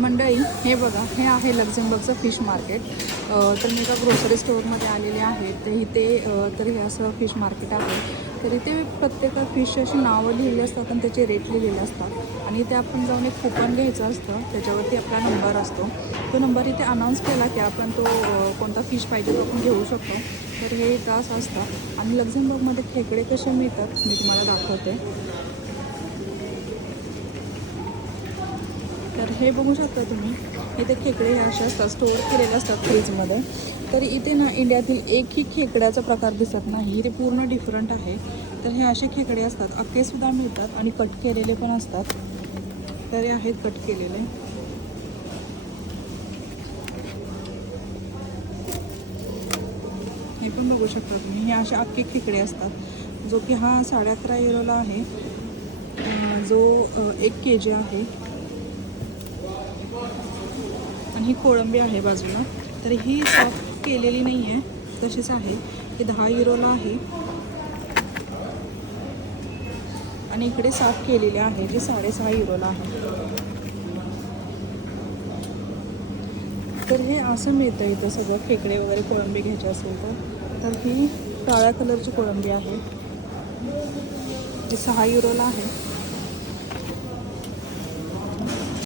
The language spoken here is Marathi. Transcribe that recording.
मंडळी हे बघा, हे आहे लक्झेंबर्गचं फिश मार्केट. तर मी एका ग्रोसरी स्टोअरमध्ये आलेले आहे. तर इथे तर हे असं फिश मार्केट आहे. तर इथे प्रत्येक फिश अशी नावं लिहिली असतात आणि त्याचे रेट लिहिलेले असतात. आणि इथे आपण जाऊन एक कुपन घ्यायचं असतं, त्याच्यावरती आपला नंबर असतो. तो नंबर इथे अनाऊन्स केला की आपण तो कोणता फिश पाहिजे तो आपण घेऊ शकतो. तर हे इथं असं असतं. आणि लक्झेंबर्गमध्ये खेकडे कसे मिळतात मी तुम्हाला दाखवते. तर हे बघू शकता तुम्ही, इथे खेकडे हे असे असतात, स्टोअर केलेले असतात फ्रीजमध्ये. तर इथे ना इंडियातील एकही खेकड्याचा प्रकार दिसत नाही, ते पूर्ण डिफरंट आहे. तर हे असे खेकडे असतात, अख्खेसुद्धा मिळतात आणि कट केलेले पण असतात. तर हे आहेत कट केलेले. हे पण बघू शकता तुम्ही, हे असे अख्खे खेकडे असतात, जो की हा 11.5 युरोला आहे, जो 1 kg आहे. आणि ही कोळंबी आहे बाजूला. तर ही साफ केलेली नाही आहे, तशीच आहे. ही 10 युरोला आहे. आणि इकडे साफ केलेले आहे, जे 6.5 युरोला आहे. तर हे असं मिळतं इथं सगळं, खेकडे वगैरे कोळंबी घ्यायची असेल तर. तर ही काळ्या कलरची कोळंबी आहे, जी 6 युरोला आहे.